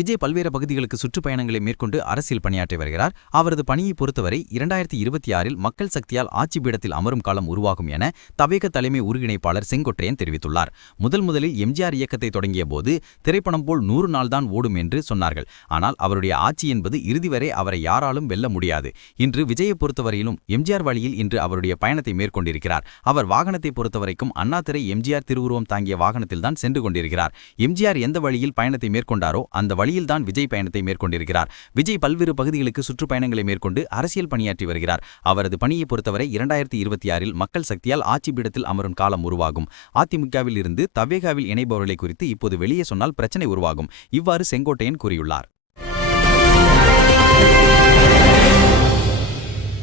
விஜய் பல்வேறு பகுதிகளுக்கு சுற்றுப்பயணங்களை மேற்கொண்டு அரசியல் பணியாற்றி வருகிறார். அவரது பணியை பொறுத்தவரை 2026இல் மக்கள் சக்தியால் ஆட்சி பீடத்தில் அமரும் காலம் உருவாகும் என தவேக தலைமை ஒருங்கிணைப்பாளர் செங்கோட்டையன் தெரிவித்துள்ளார். முதலில் எம்ஜிஆர் இயக்கத்தை தொடங்கிய போது திரைப்படம் போல் 100 நாள் தான் ஓடும் என்று சொன்னார்கள். ஆனால் அவருடைய ஆட்சி என்பது இறுதி வரை அவரை யாராலும் வெல்ல முடியாது. இன்று விஜயை பொறுத்தவரையிலும் எம்ஜிஆர் வழியில் இன்று அவருடைய பயணத்தை மேற்கொண்டிருக்கிறார். அவர் வாகனத்தை பொறுத்தவரைக்கும் அண்ணாதுரை எம்ஜிஆர் திருவுருவம் தாங்கிய வாகனத்தில் தான் சென்று கொண்டிருக்கிறார். எம்ஜிஆர் எந்த வழியில் பயணத்தை மேற்கொண்டாரோ அந்த வழியில்தான் விஜய் பயணத்தை மேற்கொண்டிருக்கிறார். விஜய் பல்வேறு பகுதிகளுக்கு சுற்றுப்பயணங்களை மேற்கொண்டு அரசியல் பணியாற்றி வருகிறார். அவரது பணியை பொறுத்தவரை 2026இல் மக்கள் சக்தியால் ஆட்சி பீடத்தில் அமரும் காலம் உருவாகும். அதிமுகவில் இருந்து தவேகாவில் இணைபவர்களை குறித்து இப்போது வெளியே சொன்னால் பிரச்சனை உருவாகும். இவ்வாறு செங்கோட்டையன் கூறியுள்ளார்.